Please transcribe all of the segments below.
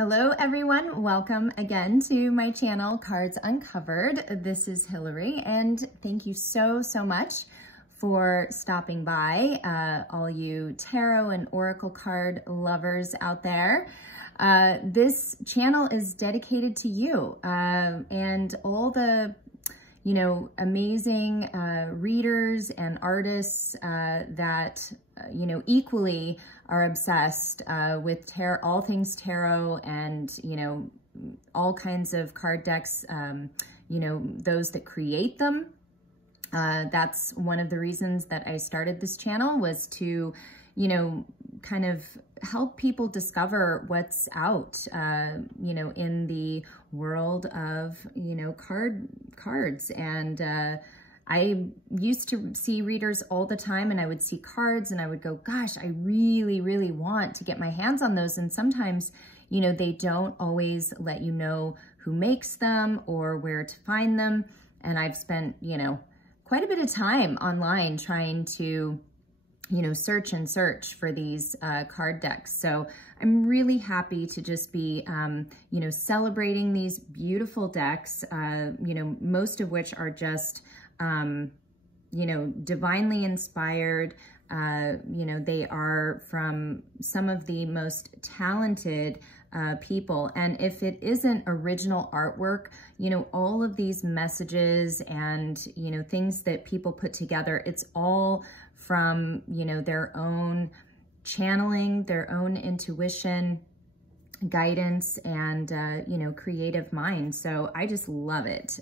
Hello everyone, welcome again to my channel, Cards Uncovered. This is Hilary, and thank you so much for stopping by, all you tarot and oracle card lovers out there. This channel is dedicated to you and all the amazing readers and artists that, equally are obsessed with all things tarot and, all kinds of card decks, those that create them. That's one of the reasons that I started this channel, was to, kind of help people discover what's out, in the world of, cards. And I used to see readers all the time, and I would see cards and I would go, gosh, I really want to get my hands on those. And sometimes, they don't always let you know who makes them or where to find them. And I've spent, quite a bit of time online trying to search for these card decks. So I'm really happy to just be, celebrating these beautiful decks, most of which are just, divinely inspired. They are from some of the most talented people. And if it isn't original artwork, all of these messages and, things that people put together, it's all from, their own channeling, their own intuition, guidance, and, creative mind. So I just love it.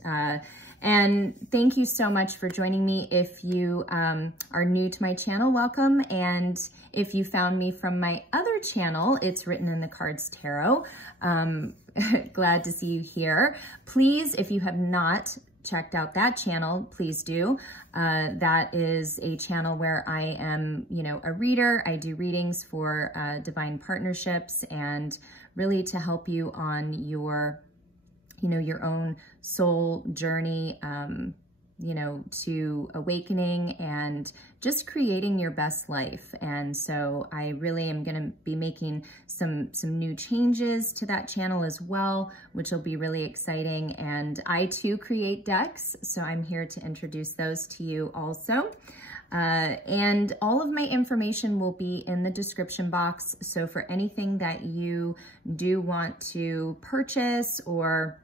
And thank you so much for joining me. If you are new to my channel, welcome. And if you found me from my other channel, It's Written in the Cards Tarot, glad to see you here. Please, if you have not checked out that channel, please do. That is a channel where I am, a reader. I do readings for divine partnerships, and really to help you on your, your own soul journey, to awakening and just creating your best life. And so I really am going to be making some new changes to that channel as well, which will be really exciting. And I too create decks, so I'm here to introduce those to you also. And all of my information will be in the description box. So for anything that you do want to purchase, or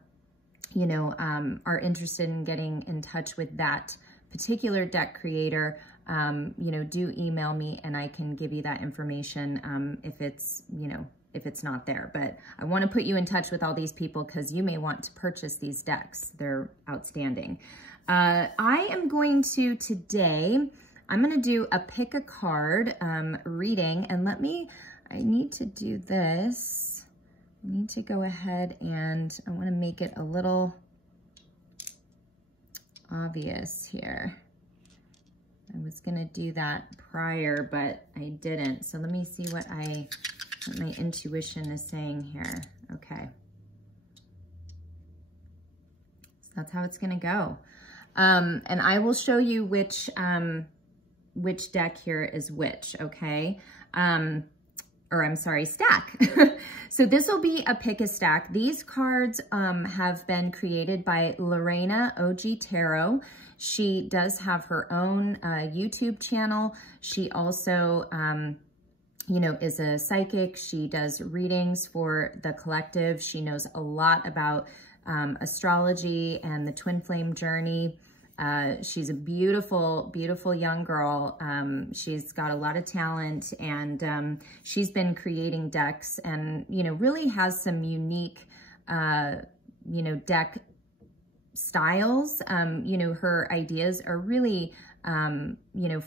are interested in getting in touch with that particular deck creator, do email me and I can give you that information if it's not there. But I want to put you in touch with all these people because you may want to purchase these decks. They're outstanding. I am going to today, I'm going to do a pick a card reading, and I need to do this. I need to go ahead and I want to make it a little obvious here. I was going to do that prior, but I didn't. So let me see what my intuition is saying here. Okay. So that's how it's going to go. And I will show you which deck here is which, okay? Or I'm sorry, stack. So this will be a pick a stack. These cards have been created by Reina OG Tarot. She does have her own YouTube channel. She also, is a psychic. She does readings for the collective. She knows a lot about astrology and the twin flame journey. She's a beautiful, beautiful young girl. She's got a lot of talent, and she's been creating decks and, really has some unique, deck styles. Her ideas are really,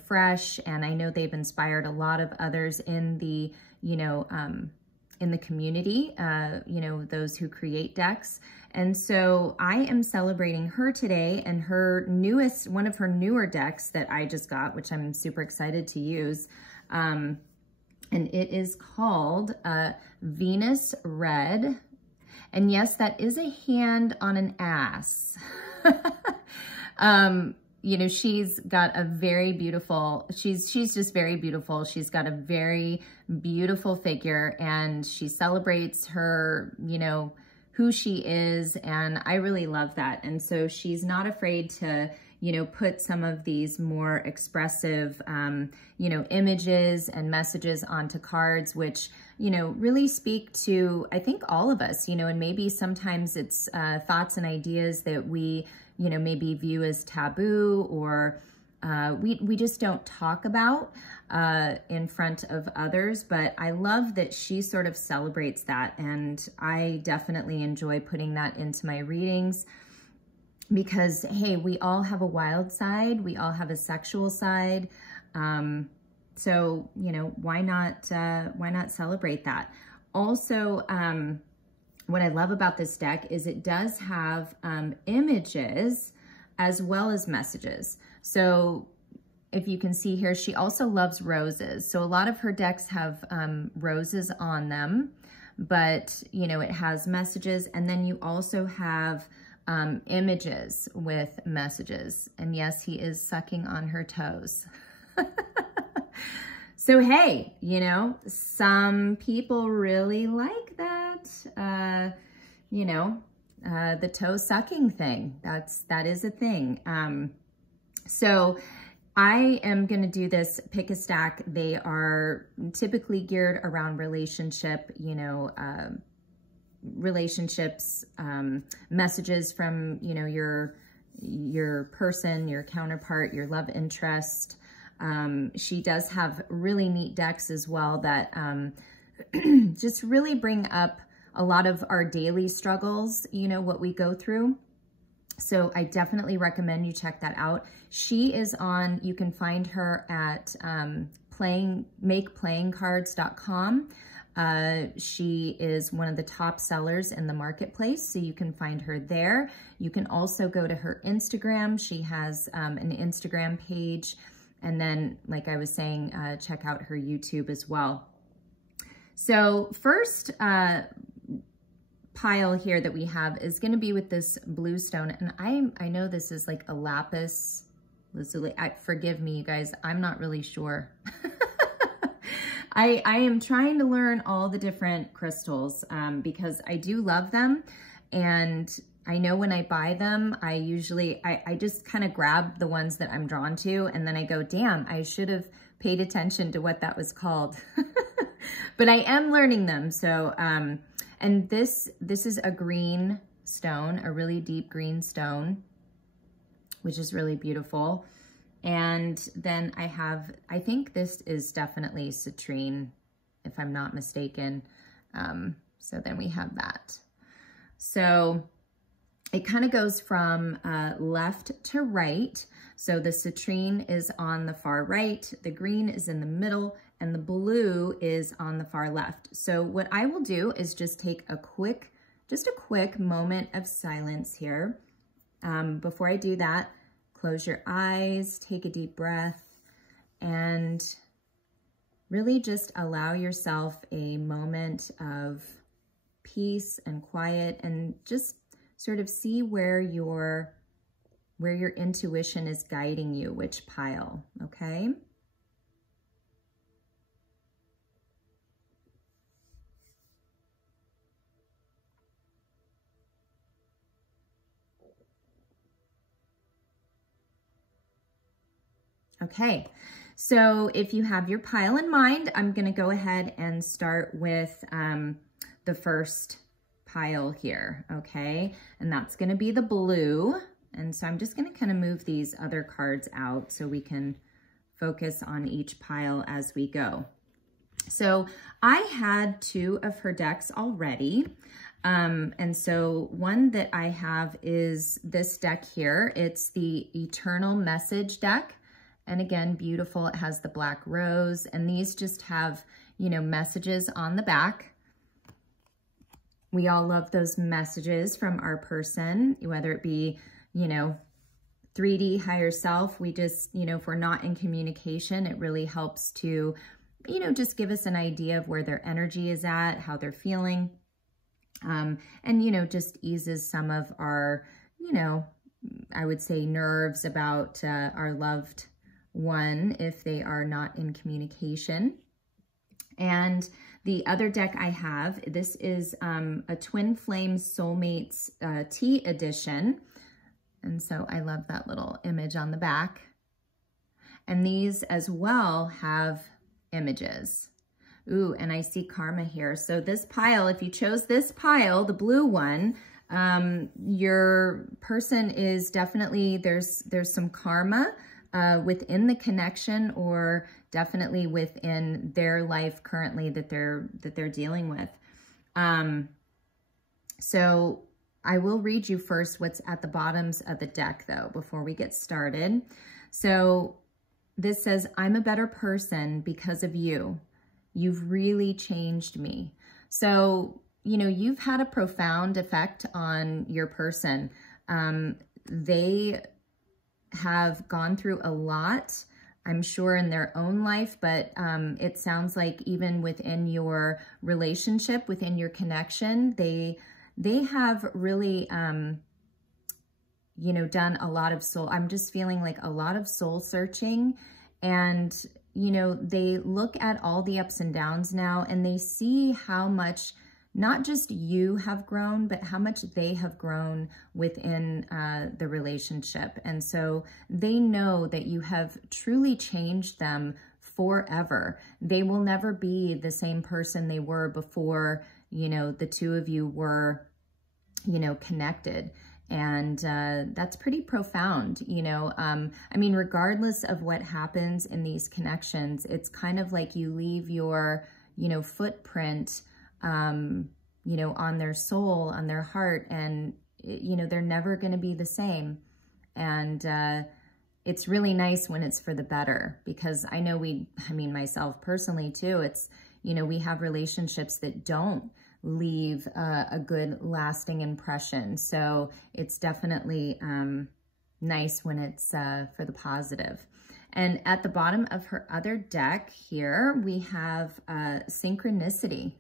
fresh, and I know they've inspired a lot of others in the, in the community, those who create decks. And so I am celebrating her today, and one of her newer decks that I just got, which I'm super excited to use. And it is called Venus Red. And yes, that is a hand on an ass. you know, she's got a very beautiful, she's just very beautiful. She's got a very beautiful figure, and she celebrates her, you know, who she is. And I really love that. And so she's not afraid to, you know, put some of these more expressive, you know, images and messages onto cards, which, you know, really speak to, I think, all of us, you know, and maybe sometimes it's thoughts and ideas that we, you know, maybe view as taboo, or we just don't talk about in front of others. But I love that she sort of celebrates that. And I definitely enjoy putting that into my readings, because, hey, we all have a wild side. We all have a sexual side. So, you know, why not celebrate that? Also, what I love about this deck is it does have images as well as messages. So if you can see here, she also loves roses. So a lot of her decks have roses on them, but, you know, it has messages. And then you also have images with messages. And yes, he is sucking on her toes. So, hey, you know, some people really like that, you know, the toe sucking thing. That is a thing. So I am going to do this pick a stack. They are typically geared around relationship, you know, relationships, messages from, you know, your person, your counterpart, your love interest. She does have really neat decks as well that just really bring up a lot of our daily struggles, you know, what we go through. So I definitely recommend you check that out. She is on, you can find her at makeplayingcards.com. She is one of the top sellers in the marketplace, so you can find her there. You can also go to her Instagram. She has an Instagram page. And then, like I was saying, check out her YouTube as well. So first pile here that we have is going to be with this blue stone. And I know this is like a lapis lazuli. Forgive me, you guys. I'm not really sure. I am trying to learn all the different crystals because I do love them. And I know when I buy them, I usually, I just kind of grab the ones that I'm drawn to, and then I go, damn, I should have paid attention to what that was called. But I am learning them. So, and this is a green stone, a really deep green stone, which is really beautiful. And then I think this is definitely citrine, if I'm not mistaken. So then we have that. So it kind of goes from left to right. So the citrine is on the far right, the green is in the middle, and the blue is on the far left. So what I will do is just take just a quick moment of silence here. Before I do that, close your eyes, take a deep breath, and really just allow yourself a moment of peace and quiet, and just sort of see where your intuition is guiding you, which pile, okay? Okay, so if you have your pile in mind, I'm going to go ahead and start with the first pile here, okay? And that's going to be the blue. And so I'm just going to kind of move these other cards out so we can focus on each pile as we go. So I had 2 of her decks already. And so one that I have is this deck here. It's the Eternal Message deck. And again, beautiful. It has the black rose, and these just have, you know, messages on the back. We all love those messages from our person, whether it be, you know, 3D higher self. We just, you know, if we're not in communication, it really helps to, you know, just give us an idea of where their energy is at, how they're feeling. And, you know, just eases some of our, you know, I would say, nerves about our loved one if they are not in communication. And the other deck I have, this is a Twin Flame Soulmates Tea Edition. And so I love that little image on the back. And these as well have images. Ooh, and I see karma here. So this pile, if you chose this pile, the blue one, your person is definitely, there's some karma within the connection, or definitely within their life currently that they're dealing with. So I will read you first what's at the bottoms of the deck though, before we get started. So this says, I'm a better person because of you. You've really changed me. So, you know, you've had a profound effect on your person. They have gone through a lot, I'm sure, in their own life, but it sounds like even within your relationship, within your connection, they have really, you know, done a lot of soul. I'm just feeling like a lot of soul searching, and you know, they look at all the ups and downs now, and they see how much not just you have grown, but how much they have grown within the relationship. And so they know that you have truly changed them forever. They will never be the same person they were before, you know, the two of you were, you know, connected. And that's pretty profound, you know. I mean, regardless of what happens in these connections, it's kind of like you leave your, you know, footprint, you know, on their soul, on their heart, and, you know, they're never going to be the same. And it's really nice when it's for the better, because I know I mean, myself personally too, it's, you know, we have relationships that don't leave a good lasting impression. So it's definitely nice when it's for the positive. And at the bottom of her other deck here, we have synchronicity.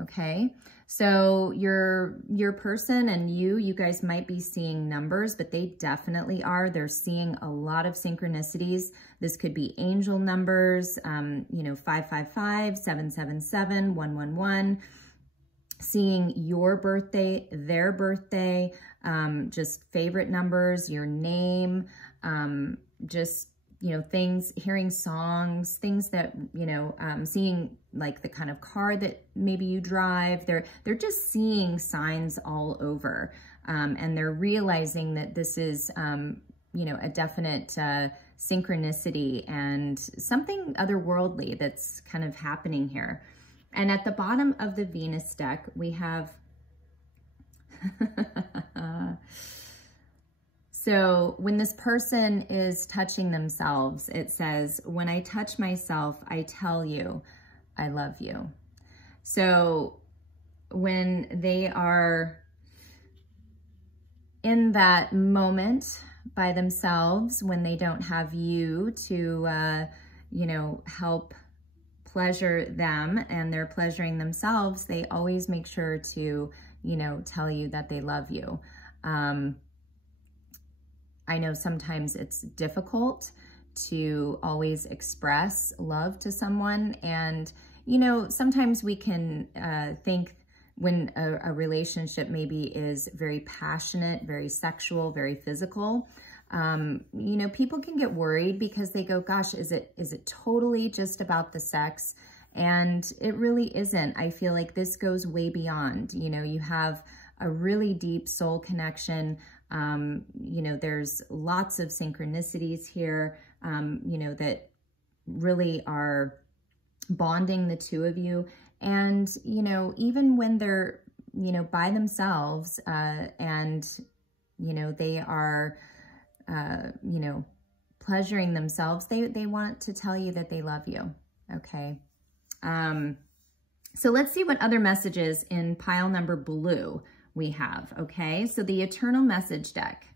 Okay, so your person and you guys might be seeing numbers, but they definitely are. They're seeing a lot of synchronicities. This could be angel numbers, you know, 555, 777, 111. Seeing your birthday, their birthday, just favorite numbers, your name, just, you know, things, hearing songs, things that, you know, seeing like the kind of car that maybe you drive. They're just seeing signs all over, and they're realizing that this is, you know, a definite synchronicity and something otherworldly that's kind of happening here. And at the bottom of the Venus deck, we have, so when this person is touching themselves, it says, when I touch myself, I tell you, I love you. So when they are in that moment by themselves, when they don't have you to, you know, help pleasure them, and they're pleasuring themselves, they always make sure to, you know, tell you that they love you. I know sometimes it's difficult to always express love to someone, and, you know, sometimes we can think when a relationship maybe is very passionate, very sexual, very physical, you know, people can get worried because they go, gosh, is it totally just about the sex? And it really isn't. I feel like this goes way beyond. You know, you have a really deep soul connection. You know, there's lots of synchronicities here, you know, that really are bonding the two of you. And, you know, even when they're, you know, by themselves, and, you know, they are, you know, pleasuring themselves, they want to tell you that they love you. Okay. So let's see what other messages in pile number blue we have. Okay. So the Eternal Message deck.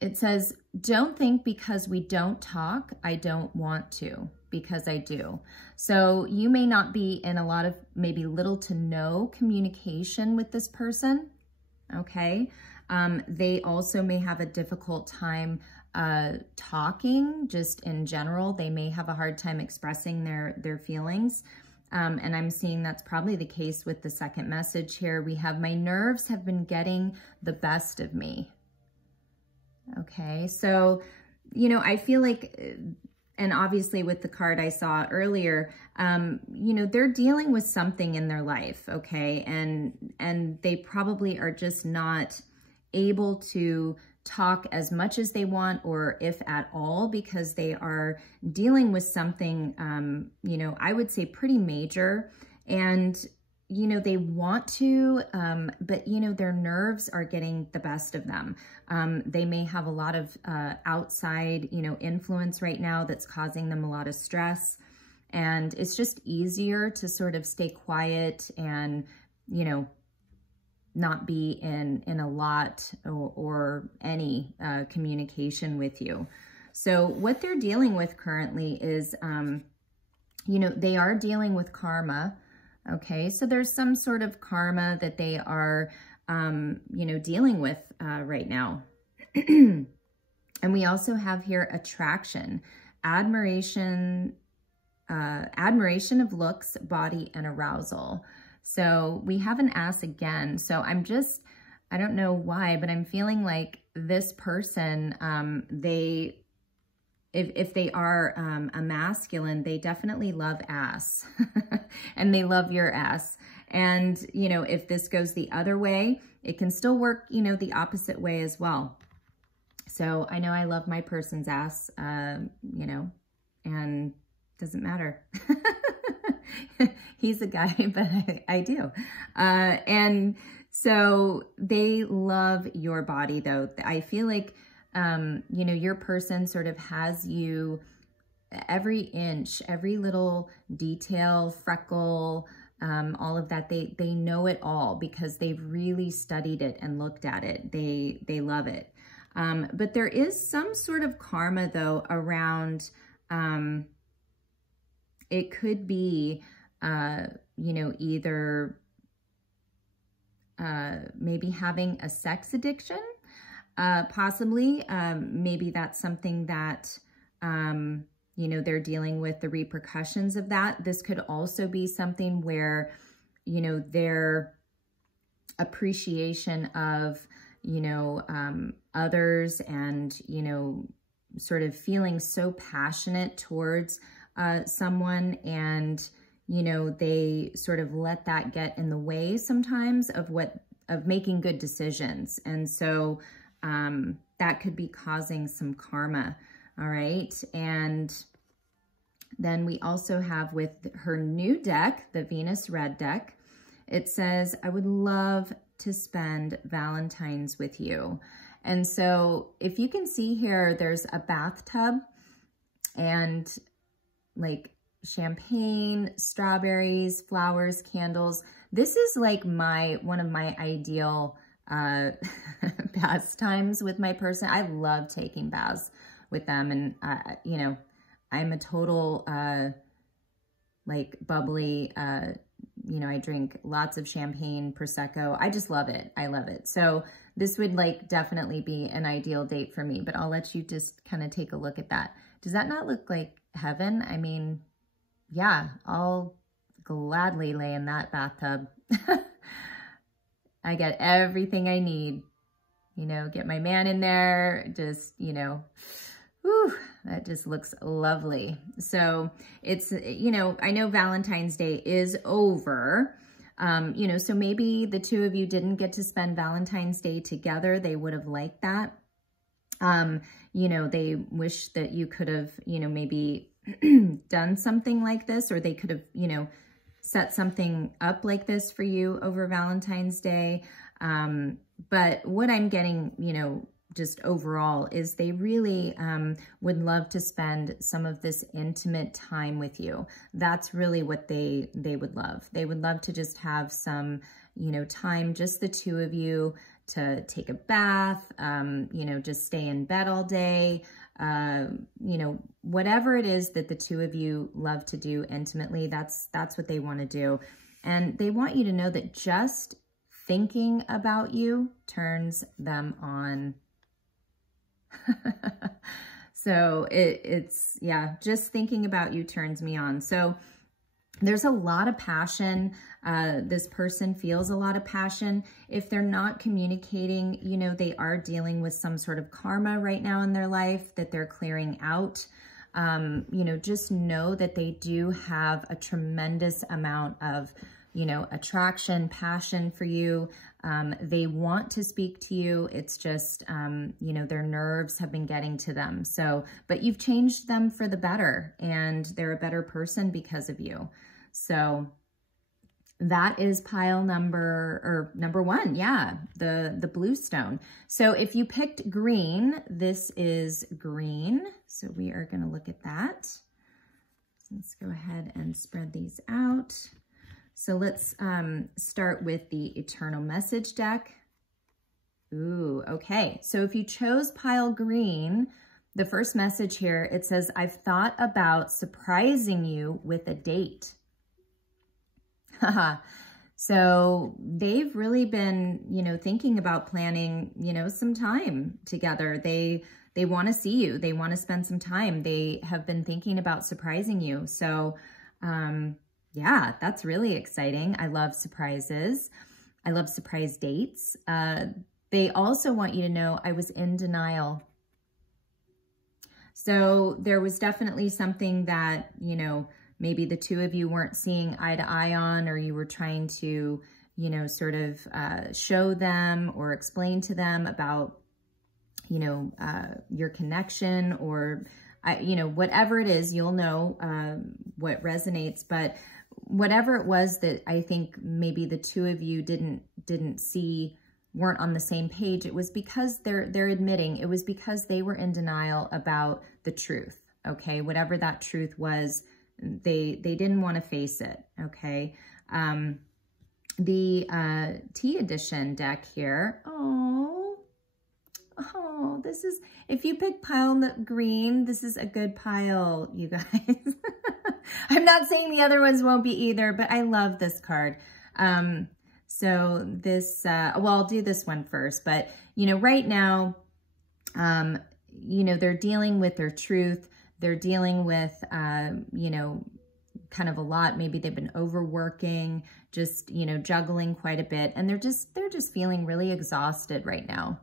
It says, don't think because we don't talk, I don't want to, because I do. So you may not be in a lot of maybe little to no communication with this person. okay? They also may have a difficult time talking, just in general. They may have a hard time expressing their feelings. And I'm seeing that's probably the case with the second message here. We have, my nerves have been getting the best of me. Okay, so, you know, I feel like, and obviously with the card I saw earlier, you know, they're dealing with something in their life, okay? And they probably are just not able to talk as much as they want, or if at all, because they are dealing with something, you know, I would say pretty major. And, you know, they want to, but, you know, their nerves are getting the best of them. They may have a lot of outside, you know, influence right now that's causing them a lot of stress. And it's just easier to sort of stay quiet and, you know, not be in a lot or any communication with you. So what they're dealing with currently is, you know, they are dealing with karma. Okay, so there's some sort of karma that they are, you know, dealing with right now. And we also have here attraction, admiration, admiration of looks, body, and arousal. So we have an ass again. So I don't know why, but I'm feeling like this person, if they are a masculine, they definitely love ass and they love your ass. And, you know, if this goes the other way, it can still work, you know, the opposite way as well. So I know I love my person's ass, you know, and doesn't matter. He's a guy, but I do. And so they love your body though. I feel like, you know, your person sort of has you every inch, every little detail, freckle, all of that. They know it all because they've really studied it and looked at it. They love it. But there is some sort of karma though around, it could be, you know, either maybe having a sex addiction, possibly. Maybe that's something that, you know, they're dealing with the repercussions of that. This could also be something where, you know, their appreciation of, you know, others and, you know, sort of feeling so passionate towards someone, and, you know, they sort of let that get in the way sometimes of making good decisions. And so that could be causing some karma. All right. And then we also have with her new deck, the Venus Red deck, it says, I would love to spend Valentine's with you. And so if you can see here, there's a bathtub and like champagne, strawberries, flowers, candles. This is like one of my ideal pastimes with my person. I love taking baths with them. And, you know, I'm a total, like bubbly, you know, I drink lots of champagne, Prosecco. I just love it. I love it. So this would like definitely be an ideal date for me, but I'll let you just kind of take a look at that. Does that not look like heaven? I mean, yeah, I'll gladly lay in that bathtub. I get everything I need, you know, get my man in there, just, you know, whew, that just looks lovely. So it's, you know, I know Valentine's Day is over, you know, so maybe the two of you didn't get to spend Valentine's Day together. They would have liked that. You know, they wish that you could have, you know, maybe done something like this, or they could have, you know, set something up like this for you over Valentine's Day. But what I'm getting, you know, just overall is they really would love to spend some of this intimate time with you. That's really what they would love. They would love to just have some, you know, time, just the two of you, to take a bath, you know, just stay in bed all day, you know, whatever it is that the two of you love to do intimately, that's what they want to do. And they want you to know that just thinking about you turns them on. So it's, yeah, just thinking about you turns me on. So there's a lot of passion. This person feels a lot of passion. If they're not communicating, you know, they are dealing with some sort of karma right now in their life that they're clearing out. You know, just know that they do have a tremendous amount of, you know, attraction, passion for you. They want to speak to you. It's just, you know, their nerves have been getting to them. So, but you've changed them for the better, and they're a better person because of you. So that is pile number one. Yeah, the blue stone. So if you picked green, this is green. So we are going to look at that. Let's go ahead and spread these out. So let's start with the Eternal Message deck. Ooh, okay. So if you chose pile green, the first message here, it says, I've thought about surprising you with a date. So they've really been, you know, thinking about planning, you know, some time together. They want to see you. They want to spend some time. They have been thinking about surprising you. So, yeah, that's really exciting. I love surprises. I love surprise dates. They also want you to know I was in denial. So there was definitely something that, you know, maybe the two of you weren't seeing eye to eye on, or you were trying to, you know, sort of show them or explain to them about, you know, your connection, or, you know, whatever it is, you'll know what resonates. But whatever it was that I think maybe the two of you didn't see, weren't on the same page, it was because they're admitting, it was because they were in denial about the truth. Okay, whatever that truth was, they didn't want to face it. Okay, the T edition deck here. Oh, this is, if you pick pile green, this is a good pile, you guys. I'm not saying the other ones won't be either, but I love this card. So this, well, I'll do this one first, but, you know, right now, you know, they're dealing with their truth. They're dealing with, you know, kind of a lot. Maybe they've been overworking, just, you know, juggling quite a bit. And they're just feeling really exhausted right now.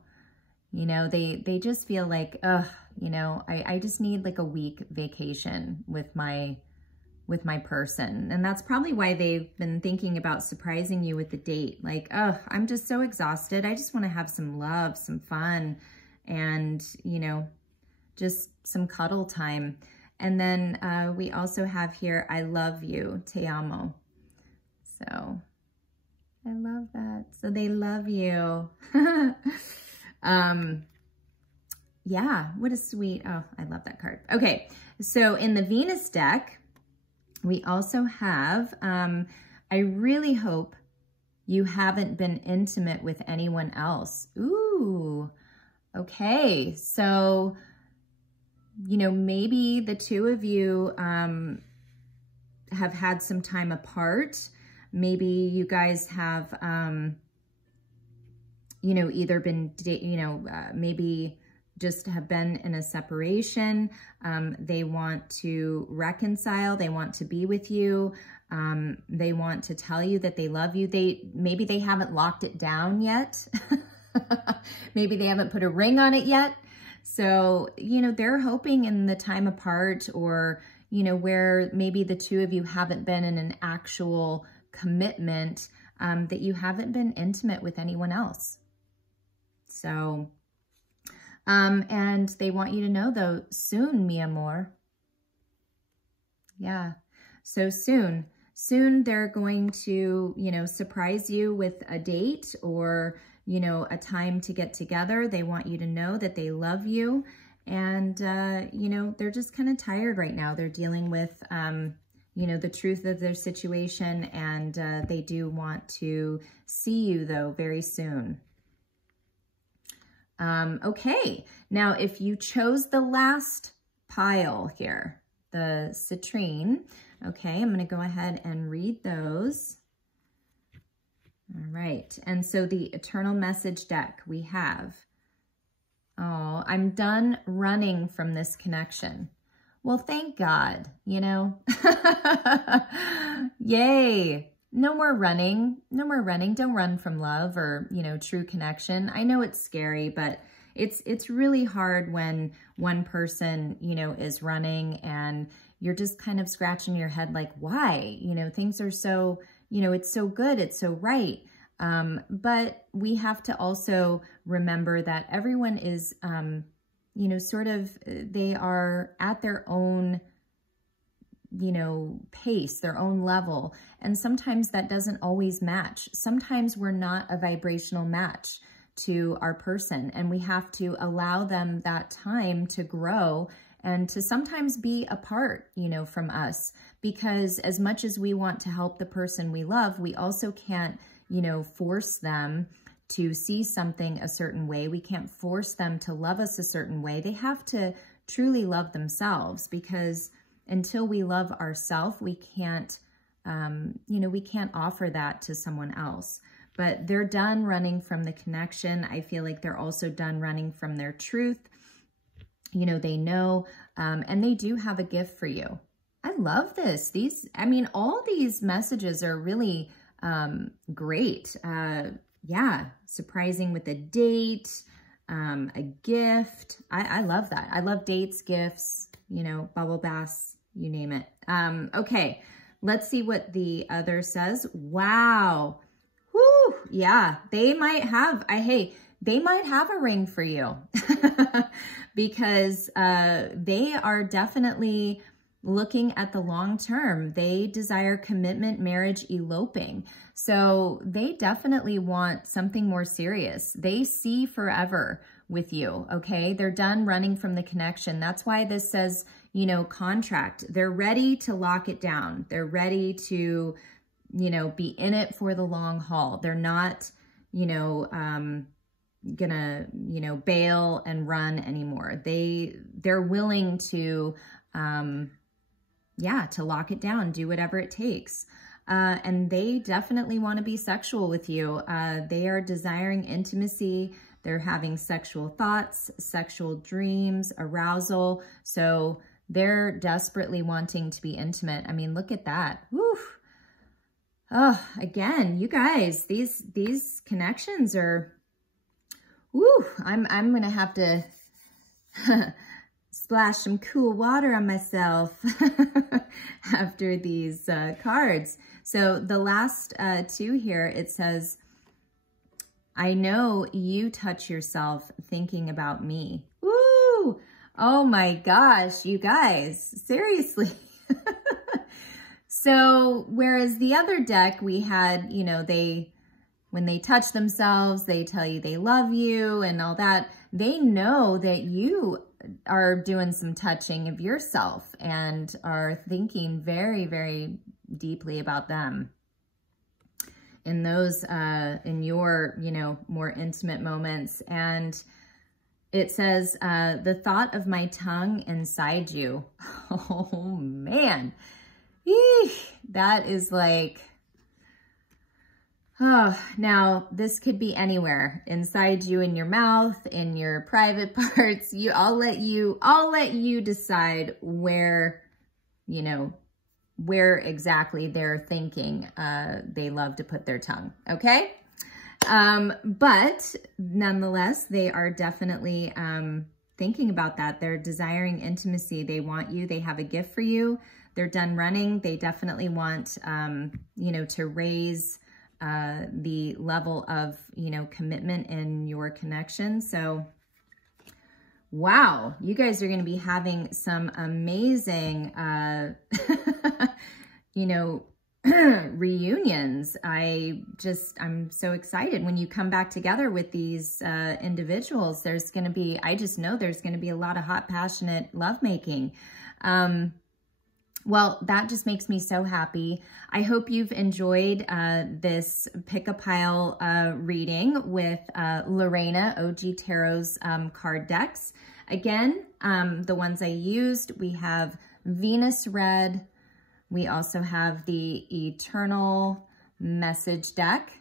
You know, they just feel like, you know, I just need like a week vacation with my person. And that's probably why they've been thinking about surprising you with the date. Like, I'm just so exhausted. I just want to have some love, some fun, and, you know, just some cuddle time. And then we also have here, I love you, te amo. So I love that. So they love you. Yeah, what a sweet, oh, I love that card. Okay, so in the Venus deck, we also have, I really hope you haven't been intimate with anyone else. Ooh, okay. So, you know, maybe the two of you have had some time apart. Maybe you guys have, you know, either been, you know, maybe just have been in a separation. They want to reconcile. They want to be with you. They want to tell you that they love you. Maybe they haven't locked it down yet. Maybe they haven't put a ring on it yet. So, you know, they're hoping in the time apart, or, you know, where maybe the two of you haven't been in an actual commitment, that you haven't been intimate with anyone else. So, and they want you to know, though, soon, mi amor. Yeah. So soon they're going to, you know, surprise you with a date, or, you know, a time to get together. They want you to know that they love you. And, you know, they're just kind of tired right now. They're dealing with, you know, the truth of their situation. And they do want to see you, though, very soon. Okay, now if you chose the last pile here, the citrine, okay, I'm going to go ahead and read those. All right. And so the Eternal Message deck we have, oh, I'm done running from this connection. Well, thank God, you know. Yay. No more running. No more running. Don't run from love or, you know, true connection. I know it's scary, but it's really hard when one person, you know, is running and you're just kind of scratching your head like, why? You know, things are so, you know, it's so good. It's so right. But we have to also remember that everyone is, you know, sort of, they are at their own, you know, pace, their own level. And sometimes that doesn't always match. Sometimes we're not a vibrational match to our person, and we have to allow them that time to grow and to sometimes be apart, you know, from us, because as much as we want to help the person we love, we also can't, you know, force them to see something a certain way. We can't force them to love us a certain way. They have to truly love themselves, because until we love ourselves, we can't, you know, we can't offer that to someone else. But they're done running from the connection. I feel like they're also done running from their truth. You know, they know, and they do have a gift for you. I love this. These, I mean, all these messages are really great. Yeah, surprising with a date, a gift. I love that. I love dates, gifts, you know, bubble baths, you name it. Okay, let's see what the other says. Wow. Whew, yeah, they might have, hey, they might have a ring for you because they are definitely looking at the long term. They desire commitment, marriage, eloping. So they definitely want something more serious. They see forever with you, okay? They're done running from the connection. That's why this says, you know, contract. They're ready to lock it down. They're ready to, you know, be in it for the long haul. They're not, you know, gonna, you know, bail and run anymore. They're willing to, yeah, to lock it down, do whatever it takes. And they definitely want to be sexual with you. They are desiring intimacy. They're having sexual thoughts, sexual dreams, arousal. So they're desperately wanting to be intimate. I mean, look at that. Woo. Oh, again, you guys, these connections are, woo, I'm going to have to splash some cool water on myself after these cards. So the last two here, it says, I know you touch yourself thinking about me. Woo! Oh my gosh, you guys, seriously. So whereas the other deck we had, you know, when they touch themselves, they tell you they love you and all that. They know that you are doing some touching of yourself and are thinking very, very deeply about them in those, in your, you know, more intimate moments. And it says, the thought of my tongue inside you. Oh man. Eesh, that is like, oh, now this could be anywhere inside you, in your mouth, in your private parts. I'll let you decide where, you know, where exactly they're thinking they love to put their tongue. Okay. But nonetheless, they are definitely thinking about that. They're desiring intimacy. They want you. They have a gift for you. They're done running. They definitely want, you know, to raise the level of, you know, commitment in your connection. So, wow, you guys are going to be having some amazing, you know, reunions. I'm so excited when you come back together with these individuals. There's going to be, I just know there's going to be a lot of hot, passionate lovemaking. Well, that just makes me so happy. I hope you've enjoyed this pick-a-pile reading with Reina OG Tarot's card decks. Again, the ones I used, we have Venus Red. We also have the Eternal Message deck.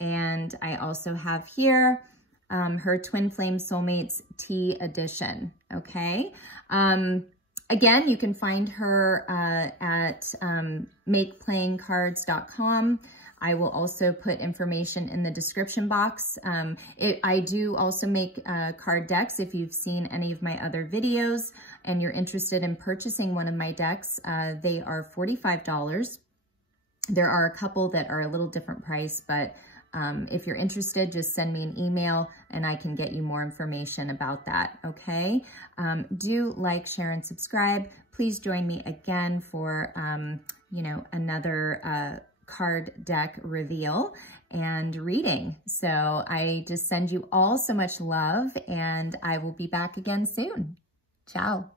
And I also have here her Twin Flame Soulmates Tea Edition, okay? Again, you can find her at makeplayingcards.com. I will also put information in the description box. I do also make card decks. If you've seen any of my other videos and you're interested in purchasing one of my decks, they are $45. There are a couple that are a little different price, but if you're interested, just send me an email and I can get you more information about that, okay? Do like, share, and subscribe. Please join me again for, you know, another card deck reveal and reading. So I just send you all so much love, and I will be back again soon. Ciao.